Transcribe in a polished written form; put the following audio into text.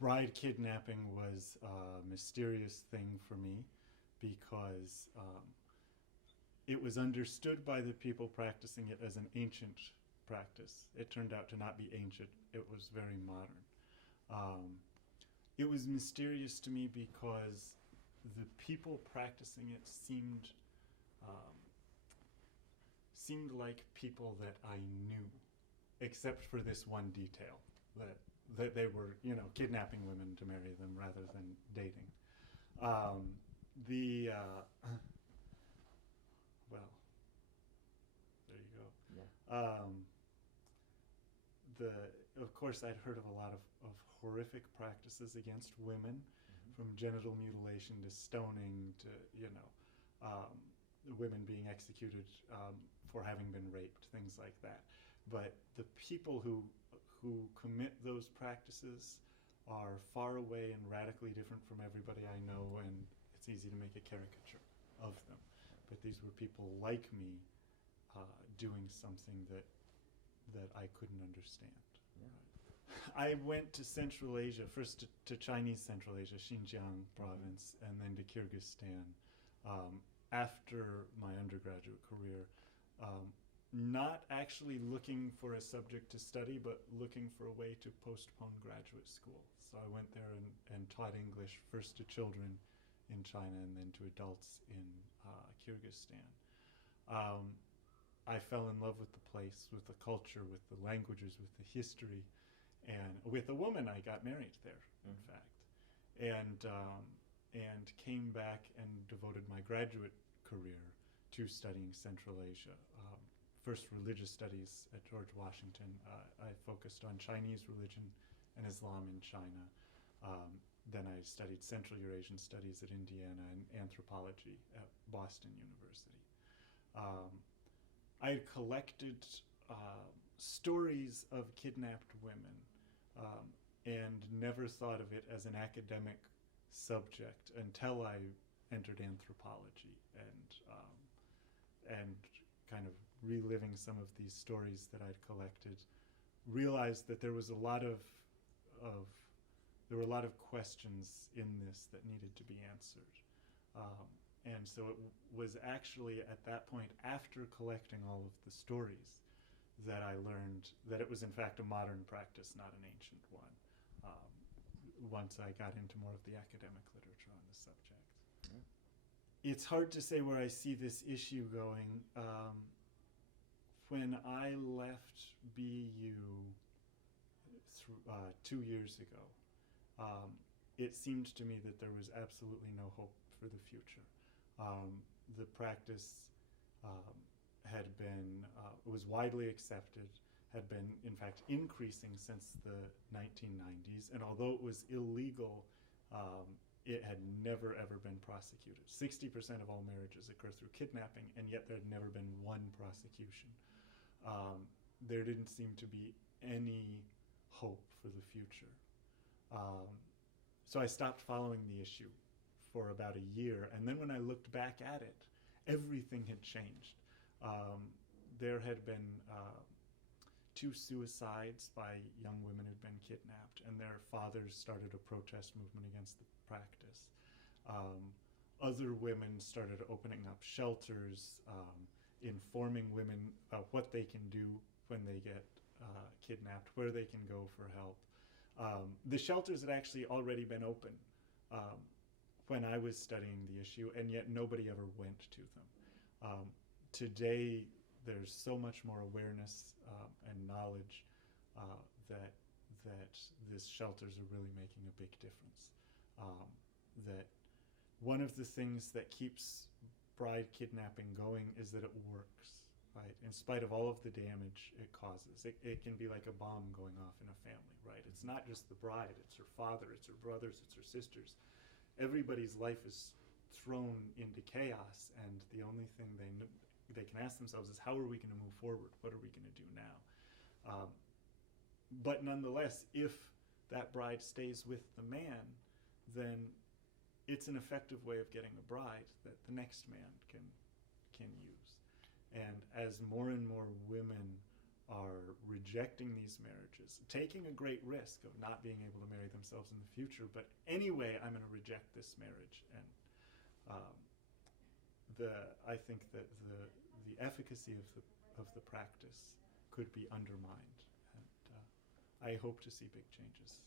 bride kidnapping was a mysterious thing for me because it was understood by the people practicing it as an ancient practice. It turned out to not be ancient, it was very modern. Um, it was mysterious to me because the people practicing it um, seemed like people that I knew, except for this one detail that they were, kidnapping women to marry them rather than dating. The well, there you go. Yeah. Um, of course, I'd heard of a lot of horrific practices against women, from genital mutilation to stoning to women being executed for having been raped, things like that. But the people who commit those practices are far away and radically different from everybody I know, and it's easy to make a caricature of them. But these were people like me doing something that I couldn't understand. Yeah. I went to Central Asia, first to Chinese Central Asia, Xinjiang province, and then to Kyrgyzstan after my undergraduate career. Not actually looking for a subject to study, but looking for a way to postpone graduate school. So I went there and taught English first to children in China and then to adults in Kyrgyzstan. I fell in love with the place, with the culture, with the languages, with the history, and with a woman I got married there, in fact, and came back and devoted my graduate career to studying Central Asia. First, religious studies at George Washington. I focused on Chinese religion and Islam in China. Then I studied Central Eurasian Studies at Indiana and anthropology at Boston University. I had collected stories of kidnapped women and never thought of it as an academic subject until I entered anthropology and kind of reliving some of these stories that I'd collected, realized that there was a lot of there were a lot of questions in this that needed to be answered. And so it was actually at that point, after collecting all of the stories, that I learned that it was in fact a modern practice, not an ancient one, once I got into more of the academic literature on the subject. Yeah. It's hard to say where I see this issue going. When I left BU 2 years ago, it seemed to me that there was absolutely no hope for the future. The practice had been, was widely accepted, had been in fact increasing since the 1990s, and although it was illegal, it had never ever been prosecuted. 60% of all marriages occur through kidnapping, and yet there had never been one prosecution. There didn't seem to be any hope for the future. So I stopped following the issue for about a year, and then when I looked back at it, everything had changed. There had been 2 suicides by young women who'd been kidnapped, and their fathers started a protest movement against the practice. Other women started opening up shelters, informing women about what they can do when they get kidnapped, where they can go for help. The shelters had actually already been open when I was studying the issue, and yet nobody ever went to them. Today, there's so much more awareness and knowledge that these shelters are really making a big difference. That one of the things that keeps bride kidnapping going is that it works, right? In spite of all of the damage it causes. It can be like a bomb going off in a family, right? It's not just the bride, it's her father, it's her brothers, it's her sisters. Everybody's life is thrown into chaos, and the only thing they can ask themselves is, how are we going to move forward? What are we going to do now? But nonetheless, if that bride stays with the man, then it's an effective way of getting a bride that the next man can use. And as more and more women are rejecting these marriages, taking a great risk of not being able to marry themselves in the future, but anyway, I'm going to reject this marriage. And um, I think that the efficacy of the practice could be undermined, and I hope to see big changes